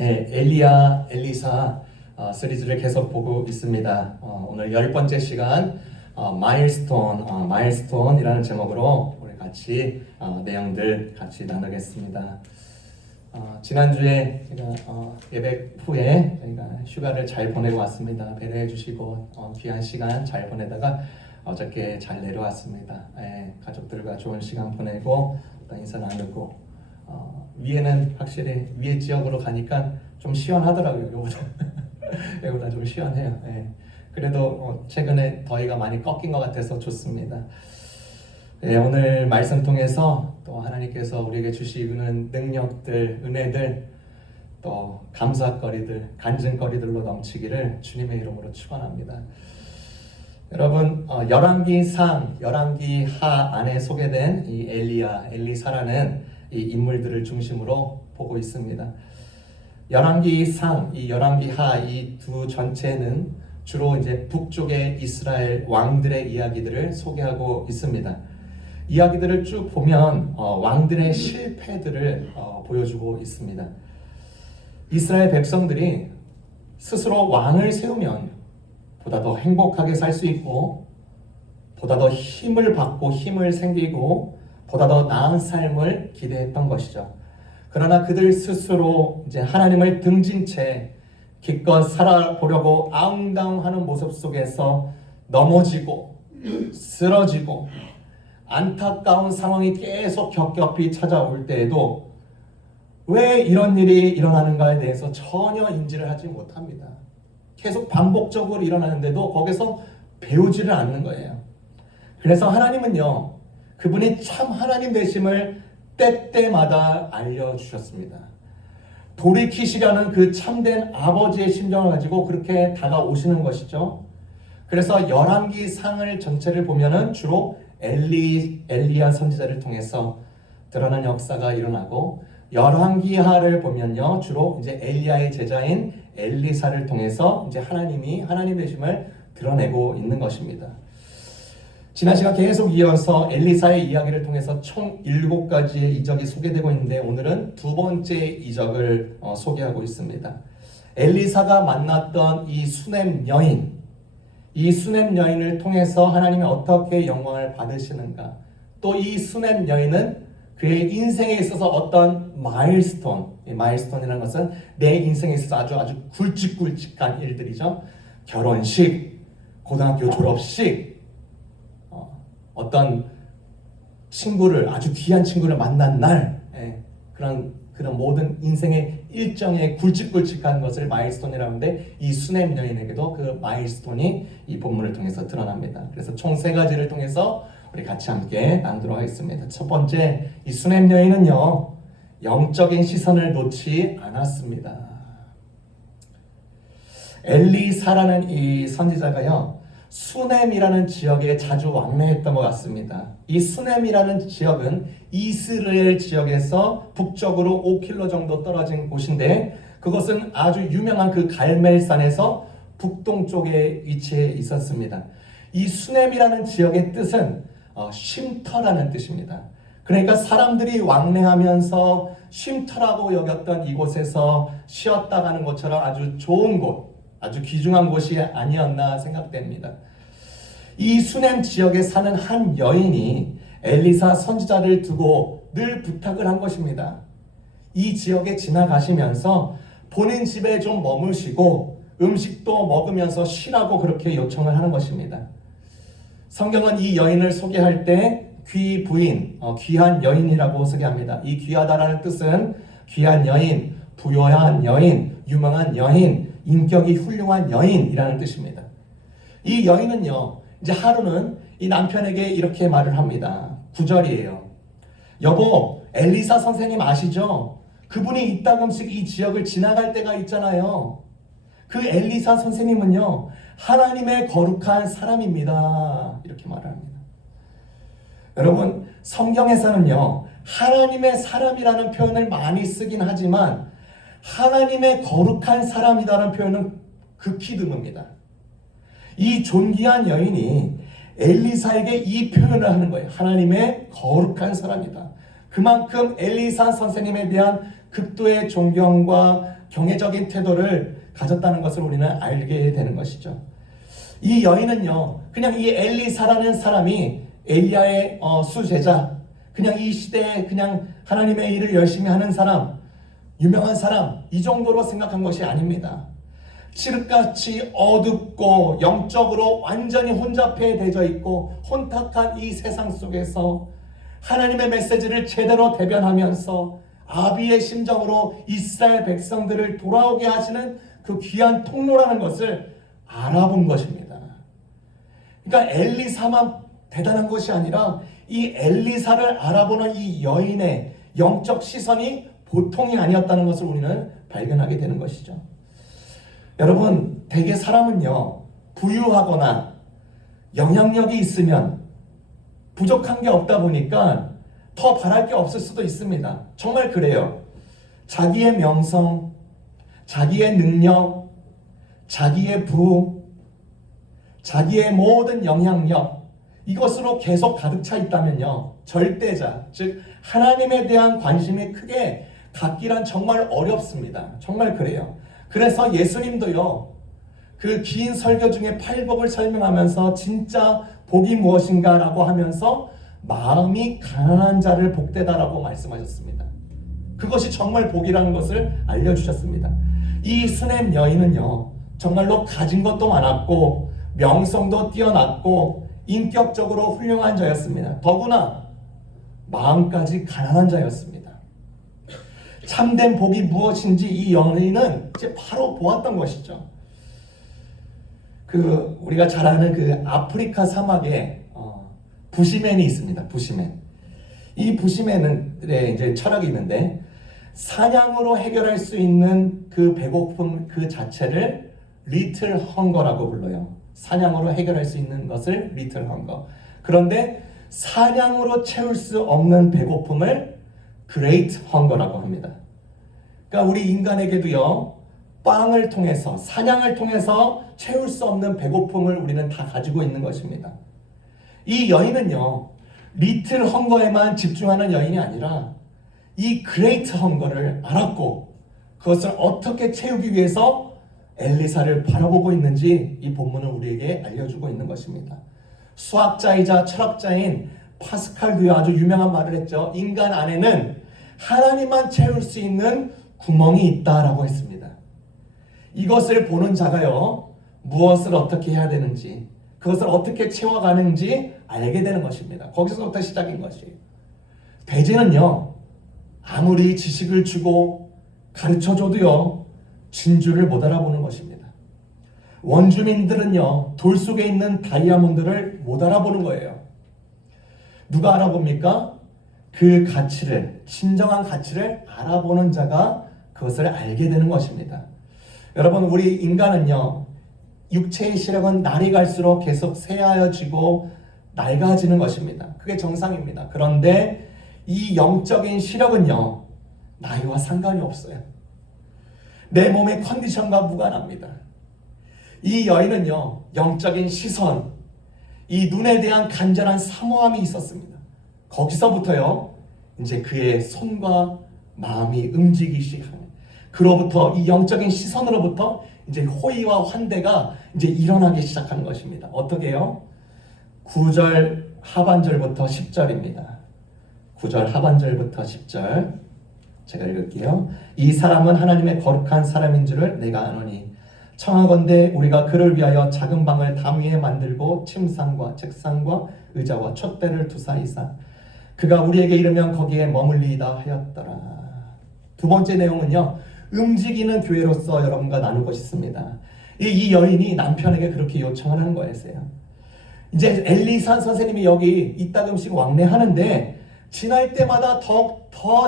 엘리야, 엘리사 시리즈를 계속 보고 있습니다. 오늘 10번째 시간 마일스톤이라는 제목으로 우리 같이 내용들 같이 나누겠습니다. 지난주에 제가 예배 후에 저희가 휴가를 잘 보내고 왔습니다. 배려해 주시고 귀한 시간 잘 보내다가 어저께 잘 내려왔습니다. 가족들과 좋은 시간 보내고 또 인사 나누고 위에는 확실히 위에 지역으로 가니까 좀 시원하더라고요. 여기보다 좀 시원해요. 그래도 최근에 더위가 많이 꺾인 것 같아서 좋습니다. 오늘 말씀 통해서 또 하나님께서 우리에게 주시는 능력들, 은혜들, 또 감사거리들, 간증거리들로 넘치기를 주님의 이름으로 축원합니다. 여러분, 열왕기상, 열왕기하 안에 소개된 이 엘리야, 엘리사라는 이 인물들을 중심으로 보고 있습니다. 열왕기상, 이 열왕기하 이 두 전체는 주로 이제 북쪽의 이스라엘 왕들의 이야기들을 소개하고 있습니다. 이야기들을 쭉 보면 왕들의 실패들을 보여주고 있습니다. 이스라엘 백성들이 스스로 왕을 세우면 보다 더 행복하게 살 수 있고, 보다 더 힘을 받고 힘을 생기고, 보다 더 나은 삶을 기대했던 것이죠. 그러나 그들 스스로 이제 하나님을 등진 채 기껏 살아보려고 아웅다웅하는 모습 속에서 넘어지고 쓰러지고 안타까운 상황이 계속 겹겹이 찾아올 때에도 왜 이런 일이 일어나는가에 대해서 전혀 인지를 하지 못합니다. 계속 반복적으로 일어나는데도 거기서 배우지를 않는 거예요. 그래서 하나님은요, 그분이 참 하나님 되심을 때때마다 알려주셨습니다. 돌이키시려는 그 참된 아버지의 심정을 가지고 그렇게 다가오시는 것이죠. 그래서 열왕기상을 전체를 보면은 주로 엘리야 선지자를 통해서 드러난 역사가 일어나고, 열왕기하를 보면요 주로 이제 엘리야의 제자인 엘리사를 통해서 이제 하나님이 하나님 되심을 드러내고 있는 것입니다. 지난 시간 계속 이어서 엘리사의 이야기를 통해서 총 7가지의 이적이 소개되고 있는데, 오늘은 두 번째 이적을 소개하고 있습니다. 엘리사가 만났던 이 수넴 여인, 이 수넴 여인을 통해서 하나님이 어떻게 영광을 받으시는가, 또 이 수넴 여인은 그의 인생에 있어서 어떤 마일스톤이라는 것은 내 인생에 있어서 아주 굵직굵직한 일들이죠. 결혼식, 고등학교 졸업식, 어떤 친구를, 아주 귀한 친구를 만난 날, 그런 모든 인생의 일정의 굵직굵직한 것을 마일스톤이라고 하는데, 이 수넴 여인에게도 그 마일스톤이 이 본문을 통해서 드러납니다. 그래서 총 3가지를 통해서 우리 같이 함께 나누도록 하겠습니다. 첫 번째, 이 수넴 여인은요, 영적인 시선을 놓지 않았습니다. 엘리사라는 이 선지자가요, 수넴이라는 지역에 자주 왕래했던 것 같습니다. 이 수넴이라는 지역은 이스라엘 지역에서 북쪽으로 5km 정도 떨어진 곳인데, 그것은 아주 유명한 그 갈멜산에서 북동쪽에 위치해 있었습니다. 이 수넴이라는 지역의 뜻은 쉼터라는 뜻입니다. 그러니까 사람들이 왕래하면서 쉼터라고 여겼던 이곳에서 쉬었다 가는 것처럼 아주 좋은 곳, 아주 귀중한 곳이 아니었나 생각됩니다. 이 수넴 지역에 사는 한 여인이 엘리사 선지자를 두고 늘 부탁을 한 것입니다. 이 지역에 지나가시면서 본인 집에 좀 머무시고 음식도 먹으면서 쉬라고 그렇게 요청을 하는 것입니다. 성경은 이 여인을 소개할 때 귀부인, 귀한 여인이라고 소개합니다. 이 귀하다라는 뜻은 귀한 여인, 부요한 여인, 유명한 여인, 인격이 훌륭한 여인이라는 뜻입니다. 이 여인은요, 이제 하루는 이 남편에게 이렇게 말을 합니다. 9절이에요. 여보, 엘리사 선생님 아시죠? 그분이 이따금씩 이 지역을 지나갈 때가 있잖아요. 그 엘리사 선생님은요, 하나님의 거룩한 사람입니다. 이렇게 말을 합니다. 여러분, 성경에서는요, 하나님의 사람이라는 표현을 많이 쓰긴 하지만 하나님의 거룩한 사람이라는 표현은 극히 드뭅니다. 이 존귀한 여인이 엘리사에게 이 표현을 하는 거예요. 하나님의 거룩한 사람이다. 그만큼 엘리사 선생님에 대한 극도의 존경과 경외적인 태도를 가졌다는 것을 우리는 알게 되는 것이죠. 이 여인은요, 그냥 이 엘리사라는 사람이 엘리야의 수제자, 그냥 이 시대에 그냥 하나님의 일을 열심히 하는 사람, 유명한 사람, 이 정도로 생각한 것이 아닙니다. 칠흑같이 어둡고 영적으로 완전히 혼잡해져 있고 혼탁한 이 세상 속에서 하나님의 메시지를 제대로 대변하면서 아비의 심정으로 이스라엘 백성들을 돌아오게 하시는 그 귀한 통로라는 것을 알아본 것입니다. 그러니까 엘리사만 대단한 것이 아니라 이 엘리사를 알아보는 이 여인의 영적 시선이 보통이 아니었다는 것을 우리는 발견하게 되는 것이죠. 여러분, 대개 사람은요, 부유하거나 영향력이 있으면 부족한 게 없다 보니까 더 바랄 게 없을 수도 있습니다. 정말 그래요. 자기의 명성, 자기의 능력, 자기의 부, 자기의 모든 영향력, 이것으로 계속 가득 차 있다면요, 절대자, 즉 하나님에 대한 관심이 크게 갖기란 정말 어렵습니다. 정말 그래요. 그래서 예수님도요, 그 긴 설교 중에 팔복을 설명하면서 진짜 복이 무엇인가라고 하면서 마음이 가난한 자를 복되다라고 말씀하셨습니다. 그것이 정말 복이라는 것을 알려주셨습니다. 이 수넴 여인은요, 정말로 가진 것도 많았고 명성도 뛰어났고 인격적으로 훌륭한 자였습니다. 더구나 마음까지 가난한 자였습니다. 참된 복이 무엇인지 이 여인은 이제 바로 보았던 것이죠. 우리가 잘 아는 그 아프리카 사막에 부시맨이 있습니다. 부시맨. 이 부시맨의 이제 철학이 있는데, 사냥으로 해결할 수 있는 그 배고픔 그 자체를 리틀 헝거라고 불러요. 사냥으로 해결할 수 있는 것을 리틀 헝거. 그런데 사냥으로 채울 수 없는 배고픔을 그레이트 헝거라고 합니다. 그러니까 우리 인간에게도요, 빵을 통해서, 사냥을 통해서 채울 수 없는 배고픔을 우리는 다 가지고 있는 것입니다. 이 여인은요, 리틀 헝거에만 집중하는 여인이 아니라 이 그레이트 헝거를 알았고 그것을 어떻게 채우기 위해서 엘리사를 바라보고 있는지 이 본문은 우리에게 알려주고 있는 것입니다. 수학자이자 철학자인 파스칼 듀아 아주 유명한 말을 했죠. 인간 안에는 하나님만 채울 수 있는 구멍이 있다라고 했습니다. 이것을 보는 자가요, 무엇을 어떻게 해야 되는지, 그것을 어떻게 채워가는지 알게 되는 것입니다. 거기서부터 시작인 것이에요. 대제는요, 아무리 지식을 주고 가르쳐줘도요, 진주를 못 알아보는 것입니다. 원주민들은요, 돌 속에 있는 다이아몬드를 못 알아보는 거예요. 누가 알아봅니까? 그 가치를, 진정한 가치를 알아보는 자가 그것을 알게 되는 것입니다. 여러분, 우리 인간은요, 육체의 시력은 날이 갈수록 계속 쇠하여지고 낡아지는 것입니다. 그게 정상입니다. 그런데 이 영적인 시력은요, 나이와 상관이 없어요. 내 몸의 컨디션과 무관합니다. 이 여인은요, 영적인 시선, 이 눈에 대한 간절한 사모함이 있었습니다. 거기서부터요, 이제 그의 손과 마음이 움직이기 시작합니다. 그로부터 이 영적인 시선으로부터 이제 호의와 환대가 이제 일어나기 시작하는 것입니다. 어떻게요? 9절 하반절부터 10절입니다. 9절 하반절부터 10절 제가 읽을게요. 이 사람은 하나님의 거룩한 사람인 줄을 내가 아노니 청하건대 우리가 그를 위하여 작은 방을 담 위에 만들고 침상과 책상과 의자와 촛대를 두사이사 그가 우리에게 이르면 거기에 머물리이다 하였더라. 두 번째 내용은요, 움직이는 교회로서 여러분과 나누고 싶습니다. 이 여인이 남편에게 그렇게 요청을 하는 거였어요. 이제 엘리사 선생님이 여기 이따금씩 왕래하는데 지날 때마다 더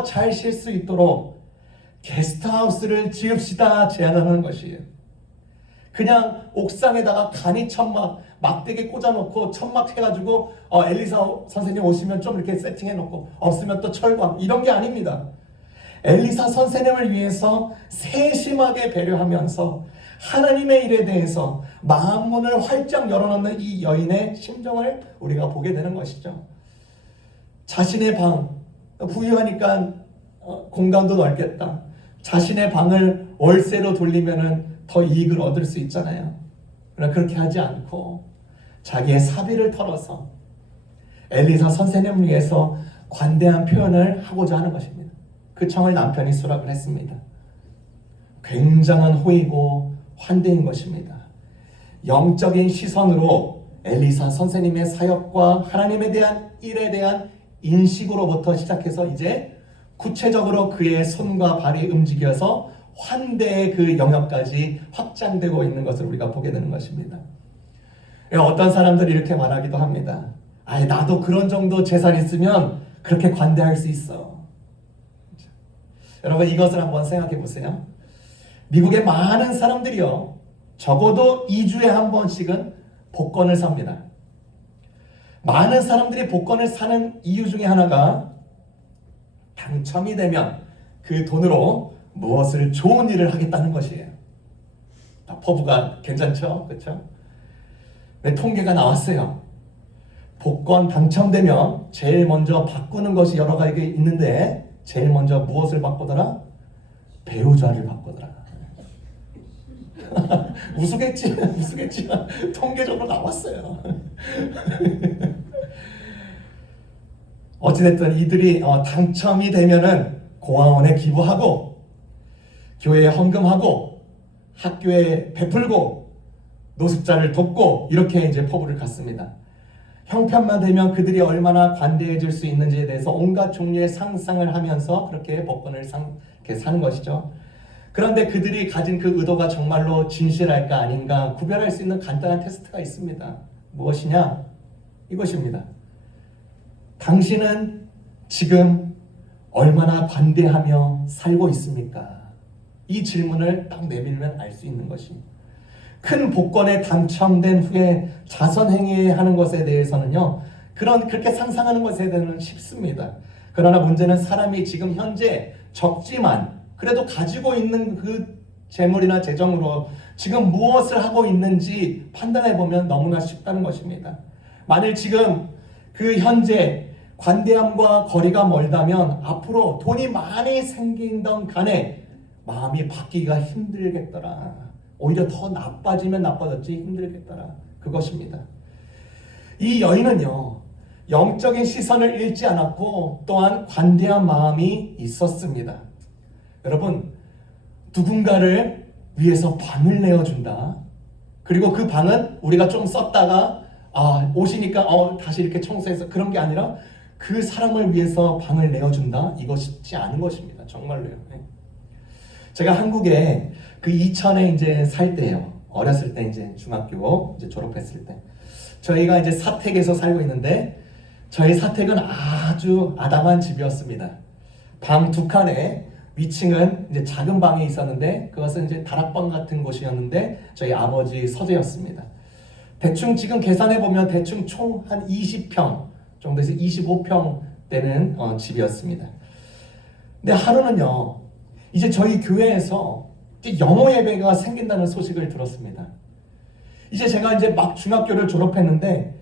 잘 쉴 수 있도록 게스트하우스를 지읍시다 제안하는 것이에요. 그냥 옥상에다가 간이 천막 막대기 꽂아놓고 천막 해가지고 엘리사 선생님 오시면 좀 이렇게 세팅해놓고 없으면 또 철광 이런 게 아닙니다. 엘리사 선생님을 위해서 세심하게 배려하면서 하나님의 일에 대해서 마음문을 활짝 열어놓는 이 여인의 심정을 우리가 보게 되는 것이죠. 자신의 방, 부유하니까 공간도 넓겠다. 자신의 방을 월세로 돌리면은 더 이익을 얻을 수 있잖아요. 그러나 그렇게 하지 않고 자기의 사비를 털어서 엘리사 선생님을 위해서 관대한 표현을 하고자 하는 것입니다. 그 청을 남편이 수락을 했습니다. 굉장한 호의고 환대인 것입니다. 영적인 시선으로 엘리사 선생님의 사역과 하나님에 대한 일에 대한 인식으로부터 시작해서 이제 구체적으로 그의 손과 발이 움직여서 환대의 그 영역까지 확장되고 있는 것을 우리가 보게 되는 것입니다. 어떤 사람들이 이렇게 말하기도 합니다. 아예 나도 그런 정도 재산 있으면 그렇게 관대할 수 있어. 여러분 이것을 한번 생각해 보세요. 미국의 많은 사람들이요, 적어도 2주에 한 번씩은 복권을 삽니다. 많은 사람들이 복권을 사는 이유 중에 하나가 당첨이 되면 그 돈으로 무엇을 좋은 일을 하겠다는 것이에요. 포부가 괜찮죠? 그렇죠? 네, 통계가 나왔어요. 복권 당첨되면 제일 먼저 바꾸는 것이 여러 가지 있는데 제일 먼저 무엇을 바꾸더라? 배우자를 바꾸더라. 우스겠지만 통계적으로 나왔어요. 어찌됐든 이들이 당첨이 되면은 고아원에 기부하고 교회에 헌금하고 학교에 베풀고 노숙자를 돕고 이렇게 이제 포부를 갖습니다. 형편만 되면 그들이 얼마나 관대해질 수 있는지에 대해서 온갖 종류의 상상을 하면서 그렇게 복권을 이렇게 사는 것이죠. 그런데 그들이 가진 그 의도가 정말로 진실할까 아닌가 구별할 수 있는 간단한 테스트가 있습니다. 무엇이냐? 이것입니다. 당신은 지금 얼마나 관대하며 살고 있습니까? 이 질문을 딱 내밀면 알 수 있는 것입니다. 큰 복권에 당첨된 후에 자선행위하는 것에 대해서는요, 그렇게 상상하는 것에 대해서는 쉽습니다. 그러나 문제는 사람이 지금 현재 적지만 그래도 가지고 있는 그 재물이나 재정으로 지금 무엇을 하고 있는지 판단해 보면 너무나 쉽다는 것입니다. 만일 지금 그 현재 관대함과 거리가 멀다면 앞으로 돈이 많이 생긴던 간에 마음이 바뀌기가 힘들겠더라. 오히려 더 나빠지면 나빠졌지 힘들겠더라. 그것입니다. 이 여인은요, 영적인 시선을 잃지 않았고 또한 관대한 마음이 있었습니다. 여러분, 누군가를 위해서 방을 내어준다. 그리고 그 방은 우리가 좀 썼다가 오시니까 다시 이렇게 청소해서 그런 게 아니라 그 사람을 위해서 방을 내어준다. 이거 쉽지 않은 것입니다. 정말로요. 제가 한국에 그 이천에 이제 살 때요. 어렸을 때 이제 중학교 이제 졸업했을 때 저희가 이제 사택에서 살고 있는데 저희 사택은 아주 아담한 집이었습니다. 방 2칸에 위층은 이제 작은 방이 있었는데 그것은 이제 다락방 같은 곳이었는데 저희 아버지 서재였습니다. 대충 지금 계산해 보면 대충 총 한 20평 정도에서 25평 되는 집이었습니다. 근데 하루는요, 이제 저희 교회에서 이제 영어 예배가 생긴다는 소식을 들었습니다. 이제 제가 이제 막 중학교를 졸업했는데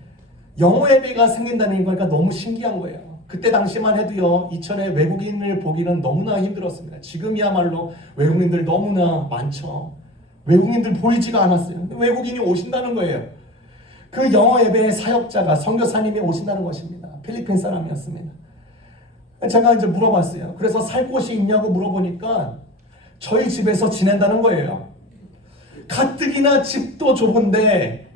영어 예배가 생긴다는 거니까 너무 신기한 거예요. 그때 당시만 해도요, 이천에 외국인을 보기는 너무나 힘들었습니다. 지금이야말로 외국인들 너무나 많죠. 외국인들 보이지가 않았어요. 근데 외국인이 오신다는 거예요. 그 영어 예배의 사역자가 선교사님이 오신다는 것입니다. 필리핀 사람이었습니다. 제가 이제 물어봤어요. 그래서 살 곳이 있냐고 물어보니까 저희 집에서 지낸다는 거예요. 가뜩이나 집도 좁은데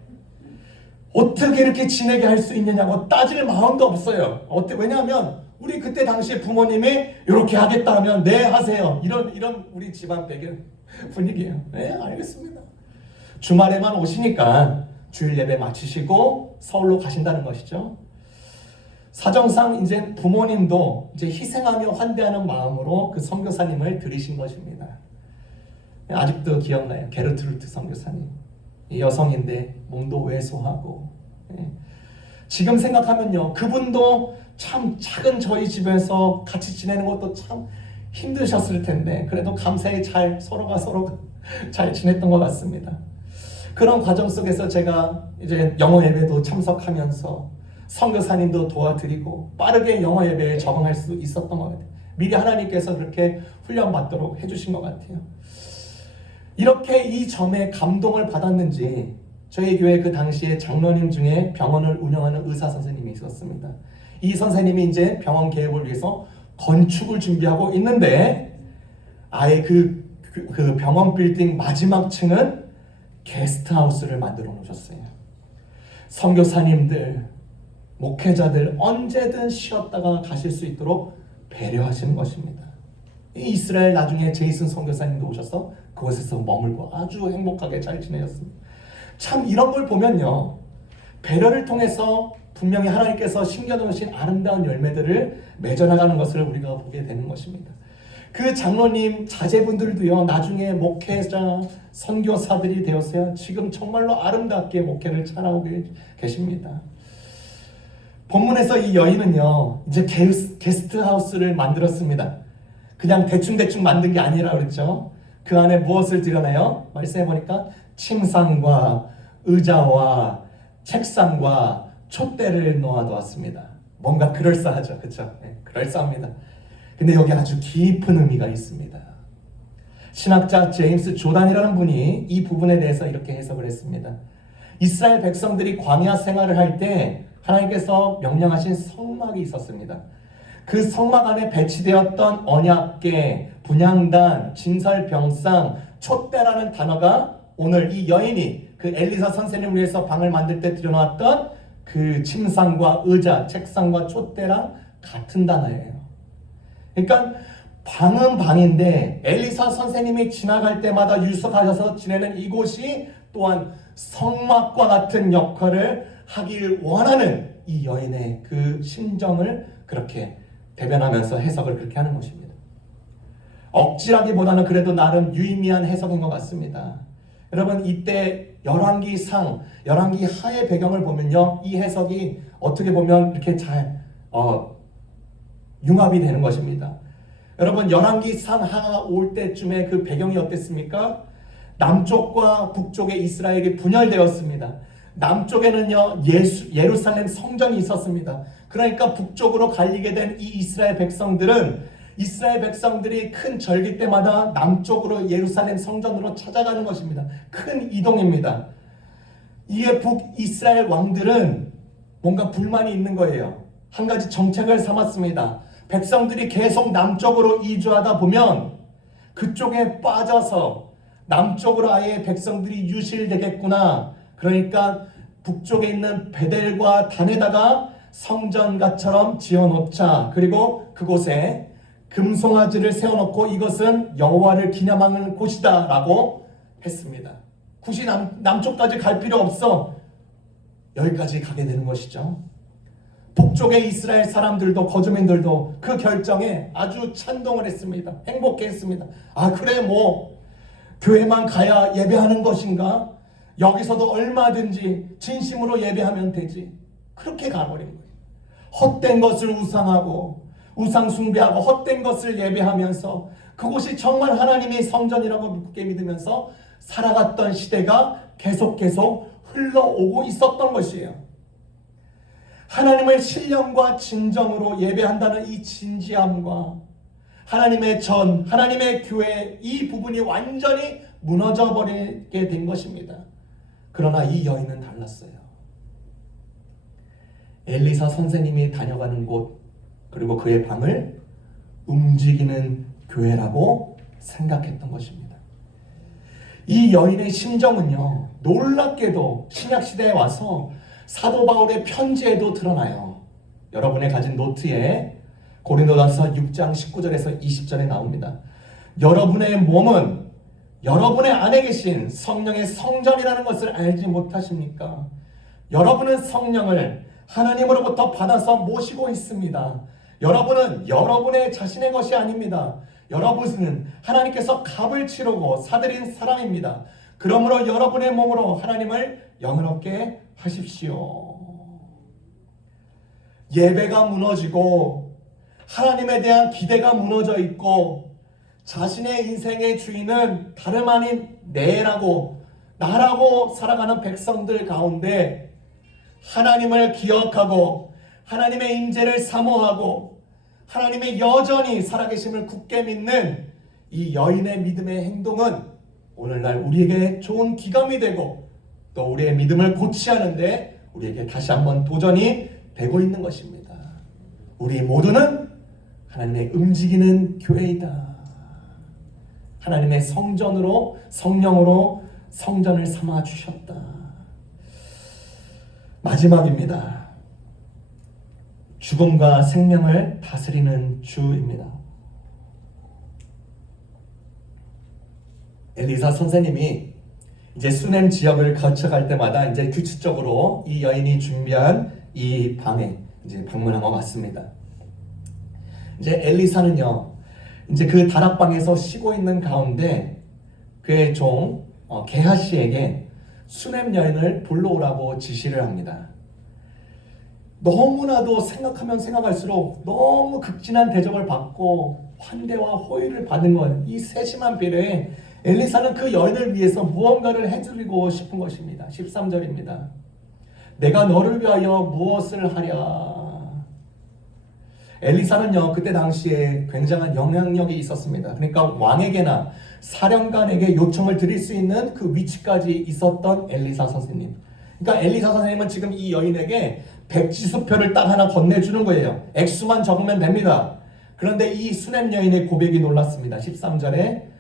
어떻게 이렇게 지내게 할 수 있느냐고 따질 마음도 없어요. 왜냐하면 우리 그때 당시에 부모님이 이렇게 하겠다 하면 네 하세요. 이런 우리 집안 배경 분위기예요. 네, 알겠습니다. 주말에만 오시니까 주일 예배 마치시고 서울로 가신다는 것이죠. 사정상 이제 부모님도 이제 희생하며 환대하는 마음으로 그 선교사님을 들이신 것입니다. 아직도 기억나요. 게르트루트 선교사님. 여성인데 몸도 왜소하고. 지금 생각하면요, 그분도 참 작은 저희 집에서 같이 지내는 것도 참 힘드셨을 텐데 그래도 감사히 서로가 잘 지냈던 것 같습니다. 그런 과정 속에서 제가 이제 영어 예배도 참석하면서 선교사님도 도와드리고 빠르게 영어 예배에 적응할 수 있었던 것 같아요. 미리 하나님께서 그렇게 훈련받도록 해주신 것 같아요. 이렇게 이 점에 감동을 받았는지 저희 교회 그 당시에 장로님 중에 병원을 운영하는 의사 선생님이 있었습니다. 이 선생님이 이제 병원 개업을 위해서 건축을 준비하고 있는데 아예 그 병원 빌딩 마지막 층은 게스트하우스를 만들어 놓으셨어요. 선교사님들, 목회자들 언제든 쉬었다가 가실 수 있도록 배려하시는 것입니다. 이스라엘 나중에 제이슨 선교사님도 오셔서 그곳에서 머물고 아주 행복하게 잘 지내셨습니다. 참 이런 걸 보면요, 배려를 통해서 분명히 하나님께서 심겨놓으신 아름다운 열매들을 맺어나가는 것을 우리가 보게 되는 것입니다. 그 장로님 자제분들도요, 나중에 목회자, 선교사들이 되었어요. 지금 정말로 아름답게 목회를 잘하고 계십니다. 본문에서 이 여인은요, 이제 게스트하우스를 만들었습니다. 그냥 대충 만든 게 아니라 그랬죠. 그 안에 무엇을 드러나요? 말씀해 보니까 침상과 의자와 책상과 촛대를 놓아두었습니다. 뭔가 그럴싸하죠, 그렇죠? 네, 그럴싸합니다. 근데 여기 아주 깊은 의미가 있습니다. 신학자 제임스 조단이라는 분이 이 부분에 대해서 이렇게 해석을 했습니다. 이스라엘 백성들이 광야 생활을 할 때 하나님께서 명령하신 성막이 있었습니다. 그 성막 안에 배치되었던 언약궤, 분향단, 진설병상, 촛대라는 단어가 오늘 이 여인이 그 엘리사 선생님을 위해서 방을 만들 때 들여놓았던 그 침상과 의자, 책상과 촛대랑 같은 단어예요. 그러니까 방은 방인데 엘리사 선생님이 지나갈 때마다 유숙하셔서 지내는 이곳이 또한 성막과 같은 역할을 하길 원하는 이 여인의 그 심정을 그렇게 대변하면서 해석을 그렇게 하는 것입니다. 억지라기보다는 그래도 나름 유의미한 해석인 것 같습니다. 여러분, 이때 열왕기 하의 배경을 보면요, 이 해석이 어떻게 보면 이렇게 잘 융합이 되는 것입니다. 여러분, 열왕기 하가 올 때쯤에 그 배경이 어땠습니까? 남쪽과 북쪽의 이스라엘이 분열되었습니다. 남쪽에는요, 예루살렘 성전이 있었습니다. 그러니까 북쪽으로 갈리게 된 이 이스라엘 백성들이 큰 절기 때마다 남쪽으로 예루살렘 성전으로 찾아가는 것입니다. 큰 이동입니다. 이에 북이스라엘 왕들은 뭔가 불만이 있는 거예요. 한 가지 정책을 삼았습니다. 백성들이 계속 남쪽으로 이주하다 보면 그쪽에 빠져서 남쪽으로 아예 백성들이 유실되겠구나. 그러니까 북쪽에 있는 베델과 단에다가 성전가처럼 지어놓자. 그리고 그곳에 금송아지를 세워놓고 이것은 여호와를 기념하는 곳이다 라고 했습니다. 굳이 남쪽까지 갈 필요 없어. 여기까지 가게 되는 것이죠. 북쪽의 이스라엘 사람들도 거주민들도 그 결정에 아주 찬동을 했습니다. 행복해했습니다. 아, 그래, 뭐 교회만 가야 예배하는 것인가? 여기서도 얼마든지 진심으로 예배하면 되지. 그렇게 가버린 거예요. 헛된 것을 우상하고 우상 숭배하고 헛된 것을 예배하면서 그곳이 정말 하나님의 성전이라고 굳게 믿으면서 살아갔던 시대가 계속 흘러오고 있었던 것이에요. 하나님을 신령과 진정으로 예배한다는 이 진지함과 하나님의 하나님의 교회, 이 부분이 완전히 무너져 버리게 된 것입니다. 그러나 이 여인은 달랐어요. 엘리사 선생님이 다녀가는 곳, 그리고 그의 방을 움직이는 교회라고 생각했던 것입니다. 이 여인의 심정은요, 놀랍게도 신약시대에 와서 사도 바울의 편지에도 드러나요. 여러분의 가진 노트에 고린도전서 6장 19절에서 20절에 나옵니다. 여러분의 몸은 여러분의 안에 계신 성령의 성전이라는 것을 알지 못하십니까? 여러분은 성령을 하나님으로부터 받아서 모시고 있습니다. 여러분은 여러분의 자신의 것이 아닙니다. 여러분은 하나님께서 값을 치르고 사들인 사람입니다. 그러므로 여러분의 몸으로 하나님을 영화롭게 하십시오. 예배가 무너지고 하나님에 대한 기대가 무너져 있고 자신의 인생의 주인은 다름 아닌 나라고 살아가는 백성들 가운데 하나님을 기억하고 하나님의 임재를 사모하고 하나님의 여전히 살아계심을 굳게 믿는 이 여인의 믿음의 행동은 오늘날 우리에게 좋은 기감이 되고 또 우리의 믿음을 고취하는데 우리에게 다시 한번 도전이 되고 있는 것입니다. 우리 모두는 하나님의 움직이는 교회이다. 하나님의 성전으로 성령으로 성전을 삼아 주셨다. 마지막입니다. 죽음과 생명을 다스리는 주입니다. 엘리사 선생님이 이제 수넴 지역을 거쳐갈 때마다 이제 규칙적으로 이 여인이 준비한 이 방에 이제 방문하고 왔습니다. 이제 엘리사는요, 이제 그 다락방에서 쉬고 있는 가운데 그의 종 게하시에게 수넴 여인을 불러오라고 지시를 합니다. 너무나도 생각하면 생각할수록 너무 극진한 대접을 받고 환대와 호의를 받은 것, 이 세심한 배려에 엘리사는 그 여인을 위해서 무언가를 해드리고 싶은 것입니다. 13절입니다. 내가 너를 위하여 무엇을 하랴. 엘리사는요, 그때 당시에 굉장한 영향력이 있었습니다. 그러니까 왕에게나 사령관에게 요청을 드릴 수 있는 그 위치까지 있었던 엘리사 선생님. 그러니까 엘리사 선생님은 지금 이 여인에게 백지수표를 딱 하나 건네주는 거예요. 액수만 적으면 됩니다. 그런데 이 수넴 여인의 고백이 놀랐습니다. 13절에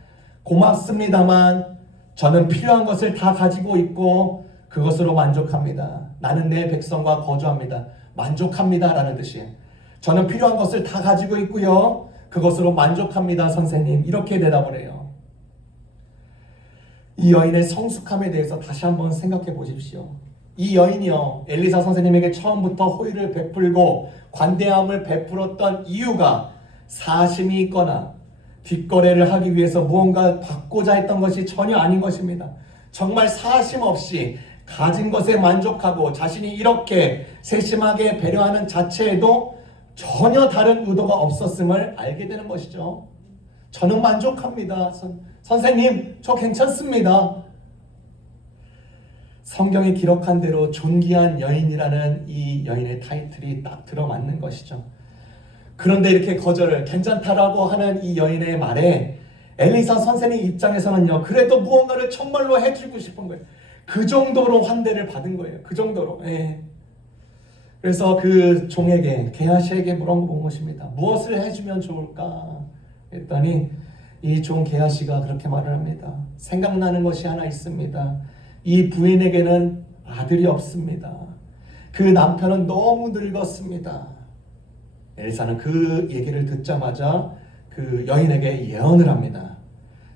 고맙습니다만 저는 필요한 것을 다 가지고 있고 그것으로 만족합니다. 나는 내 백성과 거주합니다. 만족합니다 라는 뜻이에요. 저는 필요한 것을 다 가지고 있고요. 그것으로 만족합니다, 선생님. 이렇게 대답을 해요. 이 여인의 성숙함에 대해서 다시 한번 생각해 보십시오. 이 여인이요, 엘리사 선생님에게 처음부터 호의를 베풀고 관대함을 베풀었던 이유가 사심이 있거나 뒷거래를 하기 위해서 무언가 받고자 했던 것이 전혀 아닌 것입니다. 정말 사심 없이 가진 것에 만족하고 자신이 이렇게 세심하게 배려하는 자체에도 전혀 다른 의도가 없었음을 알게 되는 것이죠. 저는 만족합니다. 선생님, 저 괜찮습니다. 성경이 기록한 대로 존귀한 여인이라는 이 여인의 타이틀이 딱 들어맞는 것이죠. 그런데 이렇게 거절을 괜찮다라고 하는 이 여인의 말에 엘리사 선생님 입장에서는요, 그래도 무언가를 정말로 해주고 싶은 거예요. 그 정도로 환대를 받은 거예요. 그 정도로. 예. 그래서 그 종에게, 게하시에게 물어본 것입니다. 무엇을 해주면 좋을까? 했더니 이 종 게하시가 그렇게 말을 합니다. 생각나는 것이 하나 있습니다. 이 부인에게는 아들이 없습니다. 그 남편은 너무 늙었습니다. 엘리사는 그 얘기를 듣자마자 그 여인에게 예언을 합니다.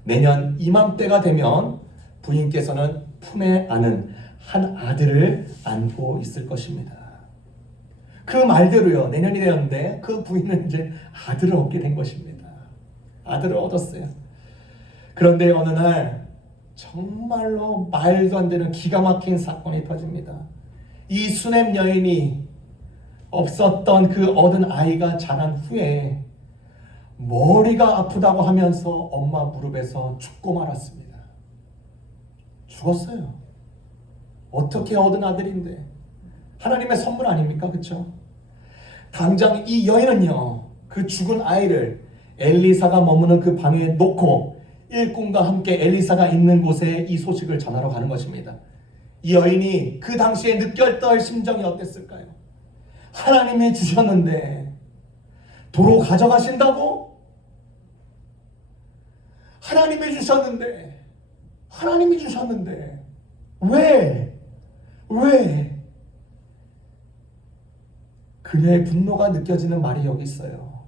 내년 이맘때가 되면 부인께서는 품에 안은 한 아들을 안고 있을 것입니다. 그 말대로요, 내년이 되었는데 그 부인은 이제 아들을 얻게 된 것입니다. 아들을 얻었어요. 그런데 어느 날 정말로 말도 안 되는 기가 막힌 사건이 터집니다. 이 수넴 여인이 없었던 그 얻은 아이가 자란 후에 머리가 아프다고 하면서 엄마 무릎에서 죽고 말았습니다. 죽었어요. 어떻게 얻은 아들인데 하나님의 선물 아닙니까? 그렇죠? 당장 이 여인은요, 그 죽은 아이를 엘리사가 머무는 그 방에 놓고 일꾼과 함께 엘리사가 있는 곳에 이 소식을 전하러 가는 것입니다. 이 여인이 그 당시에 느꼈던 심정이 어땠을까요? 하나님이 주셨는데 도로 가져가신다고? 하나님이 주셨는데 왜? 그녀의 분노가 느껴지는 말이 여기 있어요.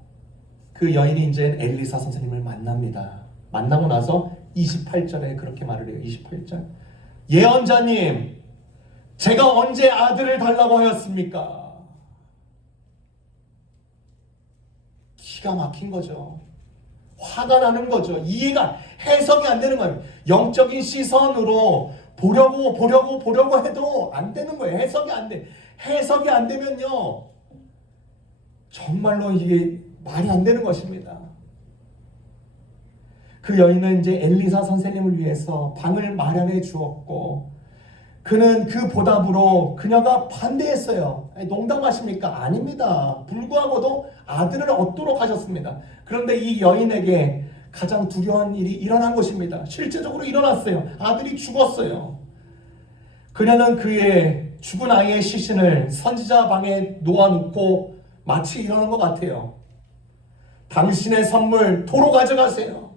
그 여인이 이제 엘리사 선생님을 만납니다. 만나고 나서 28절에 그렇게 말을 해요. 28절. 예언자님, 제가 언제 아들을 달라고 하였습니까? 기가 막힌 거죠. 화가 나는 거죠. 해석이 안 되는 거예요. 영적인 시선으로 보려고 해도 안 되는 거예요. 해석이 안 돼. 해석이 안 되면요, 정말로 이게 말이 안 되는 것입니다. 그 여인은 이제 엘리사 선생님을 위해서 방을 마련해 주었고 그는 그 보답으로 그녀가 반대했어요. 아니, 농담하십니까? 아닙니다. 불구하고도 아들을 얻도록 하셨습니다. 그런데 이 여인에게 가장 두려운 일이 일어난 것입니다. 실제적으로 일어났어요. 아들이 죽었어요. 그녀는 그의 죽은 아이의 시신을 선지자 방에 놓아놓고 마치 이러는 것 같아요. 당신의 선물 도로 가져가세요.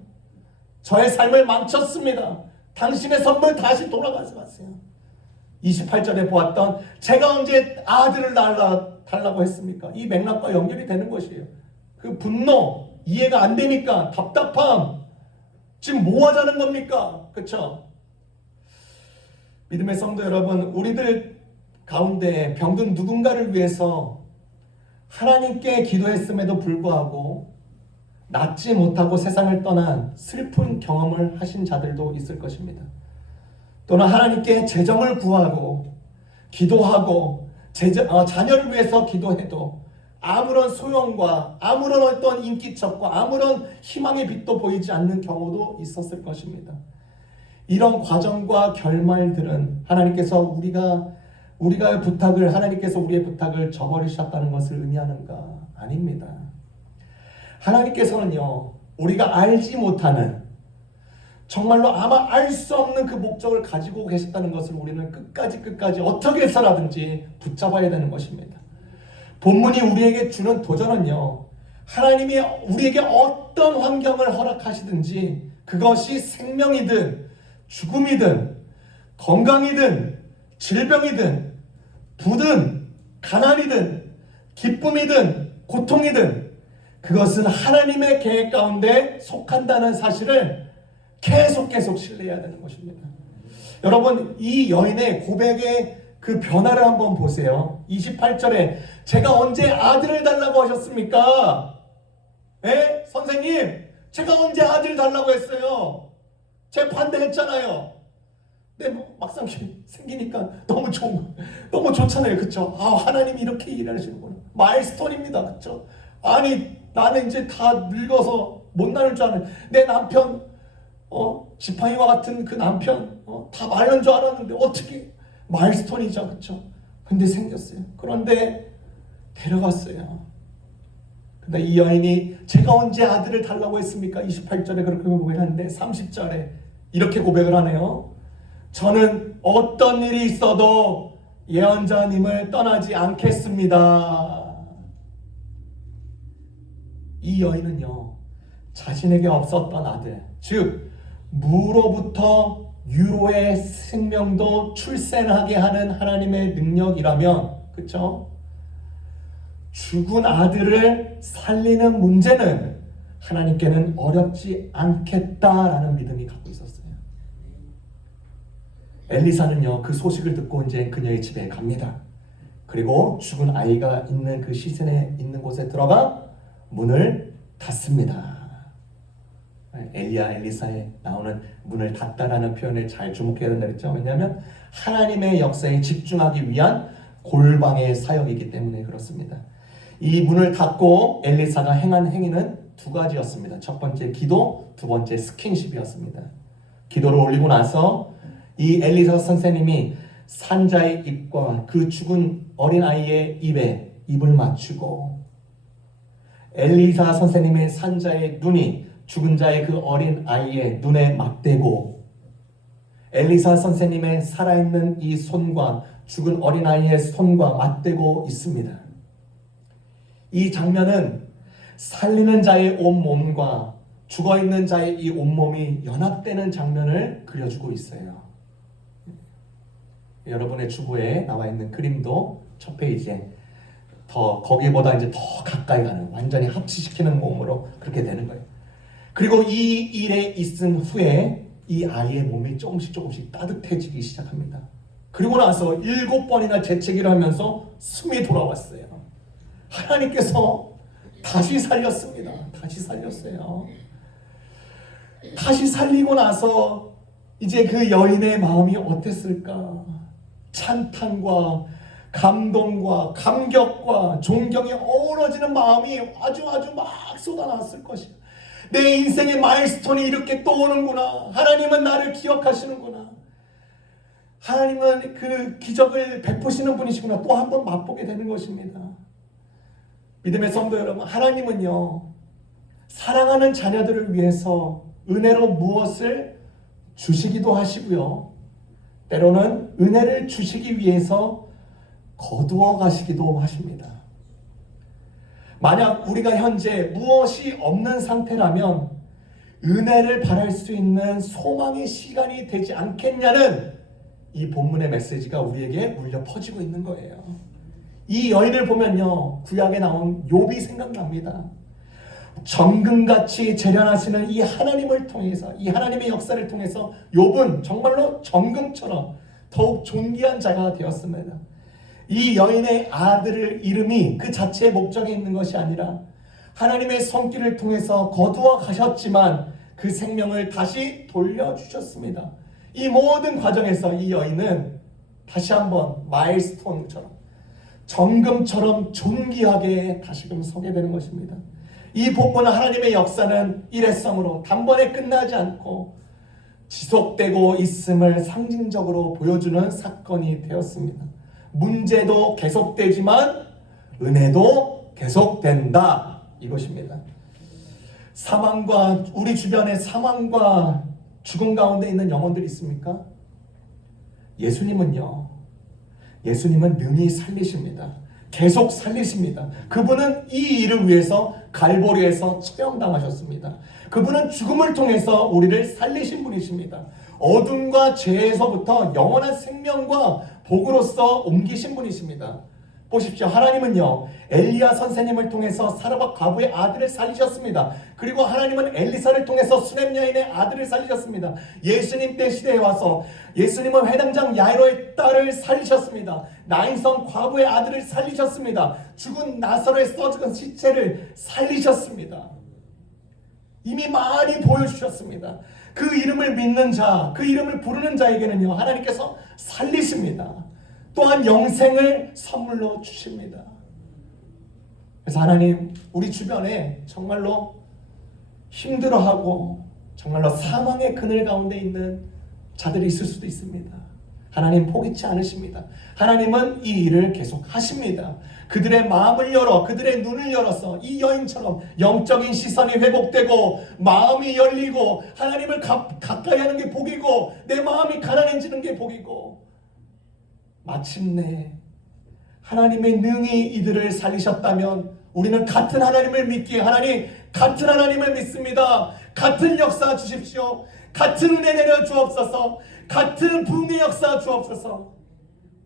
저의 삶을 망쳤습니다. 당신의 선물 다시 돌아가져가세요. 28절에 보았던 제가 언제 아들을 달라고 했습니까? 이 맥락과 연결이 되는 것이에요. 그 분노, 이해가 안 되니까 답답함, 지금 뭐 하자는 겁니까? 그렇죠? 믿음의 성도 여러분, 우리들 가운데 병든 누군가를 위해서 하나님께 기도했음에도 불구하고 낫지 못하고 세상을 떠난 슬픈 경험을 하신 자들도 있을 것입니다. 또는 하나님께 재정을 구하고 기도하고 자녀를 위해서 기도해도 아무런 소용과 아무런 어떤 인기척과 아무런 희망의 빛도 보이지 않는 경우도 있었을 것입니다. 이런 과정과 결말들은 하나님께서 우리가 부탁을 하나님께서 우리의 부탁을 저버리셨다는 것을 의미하는가? 아닙니다. 하나님께서는요, 우리가 알지 못하는, 정말로 아마 알 수 없는 그 목적을 가지고 계셨다는 것을 우리는 끝까지 어떻게 해서라든지 붙잡아야 되는 것입니다. 본문이 우리에게 주는 도전은요, 하나님이 우리에게 어떤 환경을 허락하시든지 그것이 생명이든 죽음이든 건강이든 질병이든 부든 가난이든 기쁨이든 고통이든 그것은 하나님의 계획 가운데 속한다는 사실을 계속 신뢰해야 되는 것입니다. 여러분, 이 여인의 고백의 그 변화를 한번 보세요. 28절에 제가 언제 아들을 달라고 하셨습니까? 네? 선생님, 제가 언제 아들 달라고 했어요? 제가 반대했잖아요. 근데 막상 생기니까 너무 좋잖아요. 그쵸? 하나님이 이렇게 일하시는구나. 마일스톤입니다. 그쵸? 아니, 나는 이제 다 늙어서 못 나눌 줄 아는 내 남편, 지팡이와 같은 그 남편, 다 마른 줄 알았는데 어떻게 마일스톤이죠. 그쵸? 근데 생겼어요. 그런데 데려갔어요. 근데 이 여인이 제가 언제 아들을 달라고 했습니까? 28절에 그렇게 고백하는데 30절에 이렇게 고백을 하네요. 저는 어떤 일이 있어도 예언자님을 떠나지 않겠습니다. 이 여인은요, 자신에게 없었던 아들, 즉 무로부터 유로의 생명도 출생하게 하는 하나님의 능력이라면, 그렇죠? 죽은 아들을 살리는 문제는 하나님께는 어렵지 않겠다라는 믿음이 갖고 있었어요. 엘리사는요, 그 소식을 듣고 이제 그녀의 집에 갑니다. 그리고 죽은 아이가 있는 그 시신에 있는 곳에 들어가 문을 닫습니다. 엘리사에 나오는 문을 닫다라는 표현을 잘 주목해야 된다 그랬죠. 왜냐하면 하나님의 역사에 집중하기 위한 골방의 사역이기 때문에 그렇습니다. 이 문을 닫고 엘리사가 행한 행위는 두 가지였습니다. 첫 번째 기도, 두 번째 스킨십이었습니다. 기도를 올리고 나서 이 엘리사 선생님이 산자의 입과 그 죽은 어린아이의 입에 입을 맞추고, 엘리사 선생님의 산자의 눈이 죽은 자의 그 어린 아이의 눈에 맞대고, 엘리사 선생님의 살아있는 이 손과 죽은 어린 아이의 손과 맞대고 있습니다. 이 장면은 살리는 자의 온몸과 죽어있는 자의 이 온몸이 연합되는 장면을 그려주고 있어요. 여러분의 주보에 나와 있는 그림도 첫 페이지에 거기보다 이제 더 가까이 가는, 완전히 합치시키는 몸으로 그렇게 되는 거예요. 그리고 이 일에 있은 후에 이 아이의 몸이 조금씩 따뜻해지기 시작합니다. 그리고 나서 7번이나 재채기를 하면서 숨이 돌아왔어요. 하나님께서 다시 살렸습니다. 다시 살렸어요. 다시 살리고 나서 이제 그 여인의 마음이 어땠을까? 찬탄과 감동과 감격과 존경이 어우러지는 마음이 아주 막 쏟아났을 것이야. 내 인생의 마일스톤이 이렇게 또 오는구나. 하나님은 나를 기억하시는구나. 하나님은 그 기적을 베푸시는 분이시구나 또 한 번 맛보게 되는 것입니다. 믿음의 성도 여러분, 하나님은요 사랑하는 자녀들을 위해서 은혜로 무엇을 주시기도 하시고요, 때로는 은혜를 주시기 위해서 거두어 가시기도 하십니다. 만약 우리가 현재 무엇이 없는 상태라면 은혜를 바랄 수 있는 소망의 시간이 되지 않겠냐는 이 본문의 메시지가 우리에게 울려 퍼지고 있는 거예요. 이 여인을 보면요 구약에 나온 욥이 생각납니다. 정금같이 재련하시는 이 하나님을 통해서, 이 하나님의 역사를 통해서 욥은 정말로 정금처럼 더욱 존귀한 자가 되었습니다. 이 여인의 아들의 이름이 그 자체의 목적에 있는 것이 아니라 하나님의 손길을 통해서 거두어 가셨지만 그 생명을 다시 돌려주셨습니다. 이 모든 과정에서 이 여인은 다시 한번 마일스톤처럼 정금처럼 존귀하게 다시금 서게 되는 것입니다. 이 본문은 하나님의 역사는 일회성으로 단번에 끝나지 않고 지속되고 있음을 상징적으로 보여주는 사건이 되었습니다. 문제도 계속되지만 은혜도 계속된다, 이것입니다. 사망과 우리 주변에 사망과 죽음 가운데 있는 영혼들이 있습니까? 예수님은 능히 살리십니다. 계속 살리십니다. 그분은 이 일을 위해서 갈보리에서 처형당하셨습니다. 그분은 죽음을 통해서 우리를 살리신 분이십니다. 어둠과 죄에서부터 영원한 생명과 복으로서 옮기신 분이십니다. 보십시오. 하나님은요 엘리야 선생님을 통해서 사르밧 과부의 아들을 살리셨습니다. 그리고 하나님은 엘리사를 통해서 수넴 여인의 아들을 살리셨습니다. 예수님 때 시대에 와서 예수님은 회당장 야이로의 딸을 살리셨습니다. 나인성 과부의 아들을 살리셨습니다. 죽은 나사로의 썩은 시체를 살리셨습니다. 이미 많이 보여주셨습니다. 그 이름을 믿는 자, 그 이름을 부르는 자에게는요 하나님께서 살리십니다. 또한 영생을 선물로 주십니다. 그래서 하나님, 우리 주변에 정말로 힘들어하고 정말로 사망의 그늘 가운데 있는 자들이 있을 수도 있습니다. 하나님 포기치 않으십니다. 하나님은 이 일을 계속 하십니다. 그들의 마음을 열어, 그들의 눈을 열어서 이 여인처럼 영적인 시선이 회복되고 마음이 열리고 하나님을 가까이 하는 게 복이고 내 마음이 가난해지는 게 복이고 마침내 하나님의 능히 이들을 살리셨다면 우리는 같은 하나님을 믿기에 하나님 같은 하나님을 믿습니다. 같은 역사 주십시오. 같은 은혜 내려 주옵소서. 같은 부흥의 역사 주옵소서.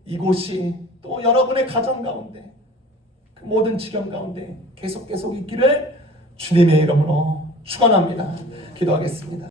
이곳이 또 여러분의 가정 가운데 그 모든 지경 가운데 계속 있기를 주님의 이름으로 축원합니다. 기도하겠습니다.